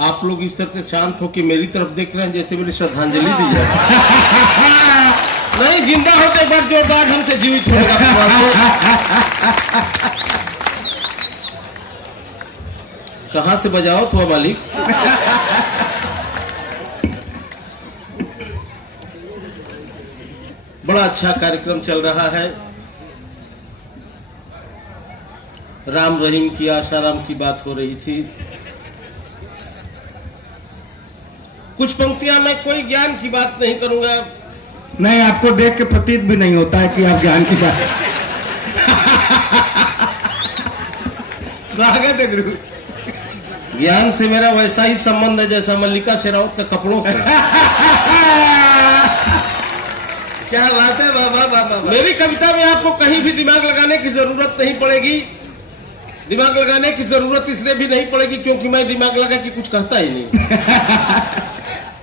आप लोग इस तरह से शांत होकर मेरी तरफ देख रहे हैं जैसे मेरी श्रद्धांजलि दी जाए। नहीं, जिंदा होते एक बार जोरदार ढंग से जीवित होगा। कहां से बजाओ तो मालिक। बड़ा अच्छा कार्यक्रम चल रहा है। राम रहीम की, आशाराम की बात हो रही थी। कुछ पंक्तियां मैं कोई ज्ञान की बात नहीं करूंगा। नहीं, आपको देख के प्रतीत भी नहीं होता है कि आप ज्ञान की बात। स्वागत है गुरु। ज्ञान से मेरा वैसा ही संबंध है जैसा मल्लिका शेरावत का कपड़ों से। क्या बात है, बाबा बाबा। मेरी कविता में आपको कहीं भी दिमाग लगाने की जरूरत नहीं पड़ेगी। दिमाग लगाने की जरूरत इसलिए भी नहीं पड़ेगी क्योंकि मैं दिमाग लगा के कुछ कहता ही नहीं।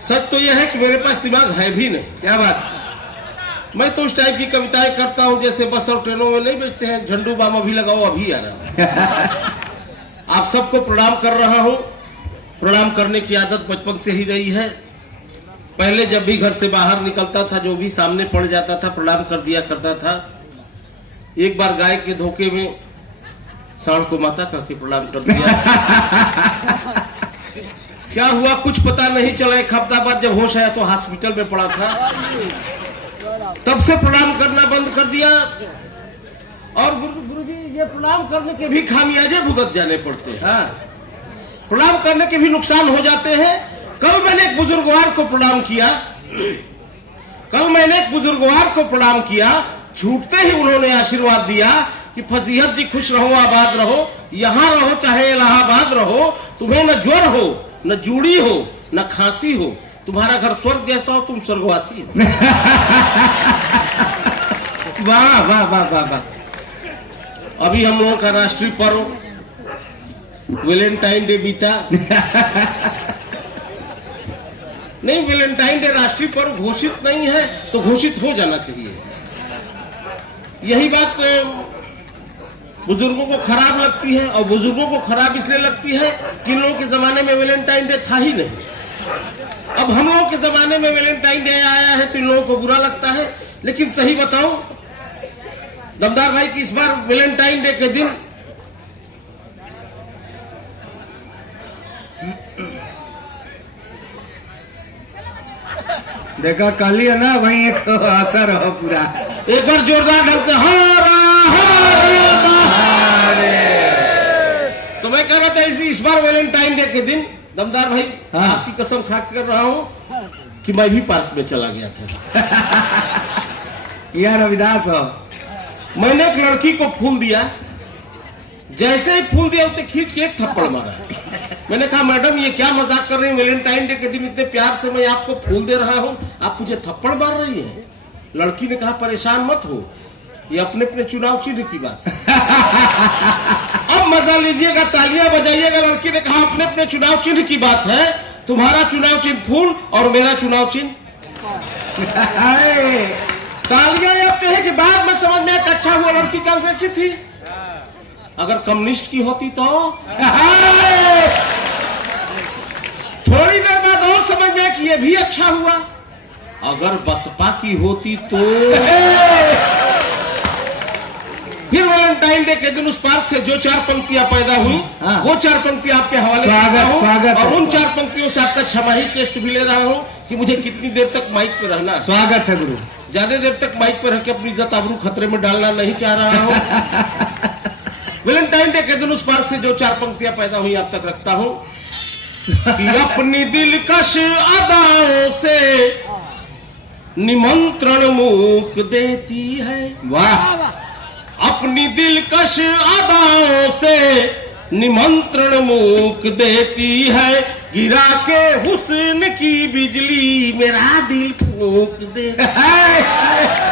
सच तो यह है कि मेरे पास दिमाग है भी नहीं। क्या बात। मैं तो उस टाइप की कविताएं करता हूं जैसे बस और ट्रेनों में नहीं बेचते हैं, झंडू बाम अभी लगाओ अभी आ रहा। आप सबको प्रणाम कर रहा हूं। प्रणाम करने की आदत बचपन से ही रही है। पहले जब भी घर से बाहर निकलता था, जो भी सामने पड़ जाता था प्रणाम कर दिया करता था। एक बार गाय के धोखे में सांड को माता कह के प्रणाम कर दिया। क्या हुआ कुछ पता नहीं चला। एक हफ्ता बाद जब होश आया तो हॉस्पिटल में पड़ा था। तब से प्रणाम करना बंद कर दिया। और गुरुजी, ये प्रणाम करने के भी खामियाजे भुगत जाने पड़ते हैं। प्रणाम करने के भी नुकसान हो जाते हैं। कल मैंने एक बुजुर्गवार को प्रणाम किया। छूटते ही उन्होंने आशीर्वाद दिया कि फसीहत जी खुश रहो, आबाद रहो, यहां रहो चाहे इलाहाबाद रहो, तुम्हें न ज्वर हो, न जूड़ी हो, न खांसी हो, तुम्हारा घर स्वर्ग जैसा हो, तुम स्वर्गवासी हो। वाह वाह वाह वाह वाह। अभी हम लोगों का राष्ट्रीय पर्व वैलेंटाइन डे बीता। नहीं, वैलेंटाइन डे राष्ट्रीय पर्व घोषित नहीं है तो घोषित हो जाना चाहिए। यही बात बुजुर्गों को खराब लगती है। और बुजुर्गों को खराब इसलिए लगती है कि इन लोगों के जमाने में वैलेंटाइन डे था ही नहीं। अब हम लोगों के जमाने में वैलेंटाइन डे आया है तो इन लोगों को बुरा लगता है। लेकिन सही बताऊं दमदार भाई कि इस बार वैलेंटाइन डे के दिन देखा कल है ना, वही एक असर हो पूरा। एक बार जोरदार ढंग से तो मैं कह रहा था इस बार वैलेंटाइन डे के दिन दमदार भाई आपकी कसम खा कर रहा हूं कि मैं भी पार्क में चला गया था। यार रविदास हो। मैंने एक लड़की को फूल दिया। जैसे ही फूल दिया उसे खींच के एक थप्पड़ मारा। मैंने कहा मैडम ये क्या मजाक कर रही है, वैलेंटाइन डे के दिन इतने प्यार से मैं आपको फूल दे रहा हूं, आप मुझे थप्पड़ मार रही हैं। लड़की ने कहा परेशान मत हो, ये अपने अपने चुनाव चिन्ह की बात है। अब मजा लीजिएगा, तालियां बजाइएगा। लड़की ने कहा अपने अपने चुनाव चिन्ह की बात है, तुम्हारा चुनाव चिन्ह फूल और मेरा चुनाव चिन्ह। तालियां अब कहे कि बाद में समझ में अच्छा हुआ लड़की कांग्रेसी थी। अगर कम्युनिस्ट की होती तो थोड़ी देर बाद और समझ में कि ये भी अच्छा हुआ। अगर बसपा की होती तो फिर वैलेंटाइन डे के दिन उस पार्क से जो 4 पंक्तियां पैदा हुई वो 4 पंक्तियां आपके हवाले करता हूं। और उन 4 पंक्तियों से आपका छमाही टेस्ट भी ले रहा हूं कि मुझे कितनी देर तक माइक पे रहना है। स्वागत है गुरु। ज्यादा देर तक माइक पे रह के अपनी इज्जत आबरू खतरे में डालना नहीं चाह रहा हूं। वैलेंटाइन डे के दिन उस पार्क से जो 4 पंक्तियां पैदा हुई आप तक रखता हूं कि अपनी दिलकश अदाओं से निमंत्रण मूक देती है। वाह। अपनी दिलकश अदाओं से निमंत्रण मूक देती है। गिरा के हुस्न की बिजली मेरा दिल फूंक देती है।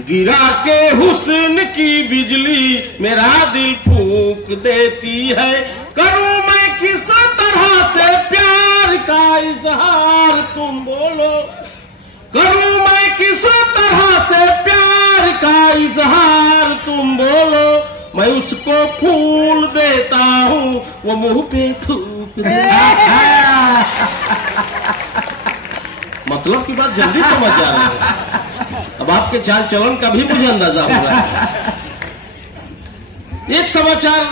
गिरा के हुस्न की बिजली मेरा दिल फूंक देती है। करूं मैं किस तरह से प्यार का इजहार तुम बोलो। करूं मैं किस तरह से प्यार का इजहार तुम बोलो। मैं उसको फूल देता हूँ वो मुंह पे थूक मतलब की बात जल्दी समझ जा रहे हैं। अब आपके चाल चलन का भी मुझे अंदाजा हो रहा है। एक समाचार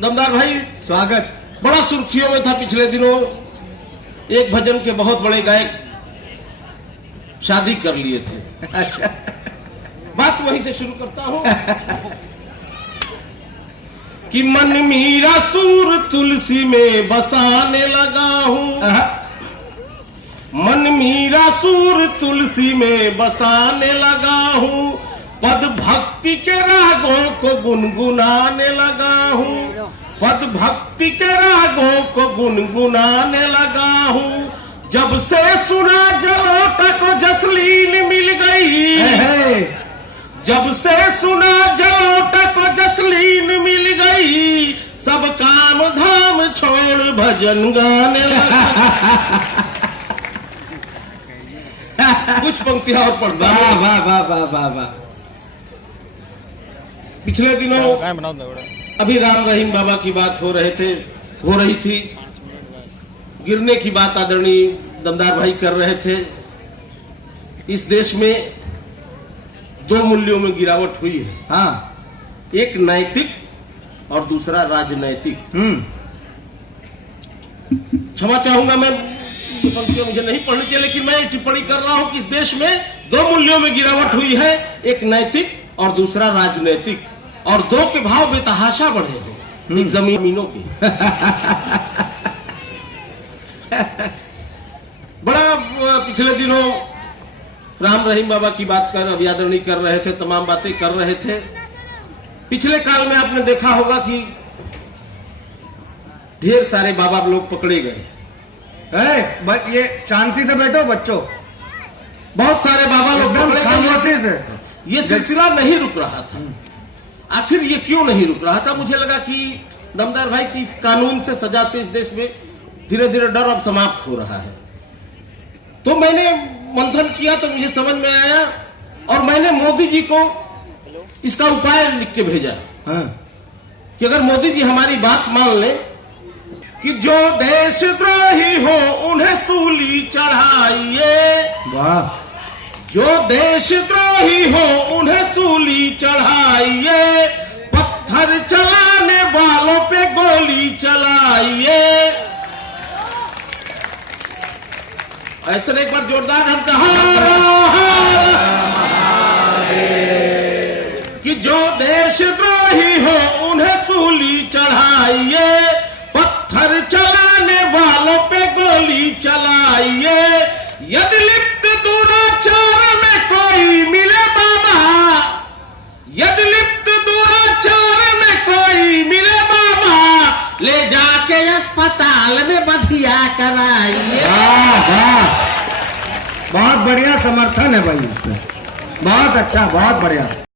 दमदार भाई, स्वागत। बड़ा सुर्खियों में था पिछले दिनों। एक भजन के बहुत बड़े गायक शादी कर लिए थे। अच्छा, बात वहीं से शुरू करता हूं कि मन मीरा सूर तुलसी में बसाने लगा हूं। मन मीरा सूर तुलसी में बसाने लगा हूं। पद भक्ति के रागों को गुनगुनाने लगा हूं। पद भक्ति के रागों को गुनगुनाने लगा हूं। जब से सुना जलोटा को जसलीन मिल गई। जब से सुना जलोटा को जसलीन मिल गई। सब काम धाम छोड़ भजन गाने लगा। कुछ पंक्तियां और पढ़ता हूं। वाह वाह वाह वाह वाह। पिछले दिनों अभी राम रहीम बाबा की बात हो रही थी। गिरने की बात आदरणीय दमदार भाई कर रहे थे। इस देश में दो मूल्यों में गिरावट हुई है। हाँ, एक नैतिक और दूसरा राजनैतिक। क्षमा चाहूंगा मैं, ये पंक्तियां मुझे नहीं पढ़नी चाहिए, लेकिन मैं टिप्पणी कर रहा हूं कि इस देश में दो मूल्यों में गिरावट हुई है। एक नैतिक और दूसरा राजनैतिक, और दो के भाव बेतहाशा बढ़े हैं। एक जमीनों की। बड़ा पिछले दिनों राम रहीम बाबा की बात कर अभियादरणी कर रहे थे, तमाम बातें कर रहे थे। पिछले काल में आपने देखा होगा कि ढेर सारे बाबा लोग पकड़े गए। ये शांति से बैठो बच्चों। बहुत सारे बाबा लोग पकड़े खामोशी गए। से ये सिलसिला नहीं रुक रहा था। आखिर ये क्यों नहीं रुक रहा था? मुझे लगा कि दमदार भाई की कानून से, सजा से इस देश में धीरे धीरे डर अब समाप्त हो रहा है। तो मैंने मंथन किया तो मुझे समझ में आया, और मैंने मोदी जी को इसका उपाय लिख के भेजा। कि अगर मोदी जी हमारी बात मान ले कि जो देशद्रोही हो उन्हें सूली चढ़ाइए। वाह। जो देशद्रोही हो उन्हें सूली चढ़ाइए। पत्थर चलाने वालों पे गोली चलाइए। ऐसे एक बार जोरदार ढंग से कि जो देशद्रोही हो उन्हें सूली चढ़ाइए। पत्थर चलाने वालों पे गोली चलाइए। यदि लिप्त दुराचार में कोई मिले बाबा, यदि लिप्त दुराचार में कोई मिले बाबा, ले जाके अस्पताल में बधिया कराइए। बहुत बढ़िया समर्थन है भाई इसमें। बहुत अच्छा, बहुत बढ़िया।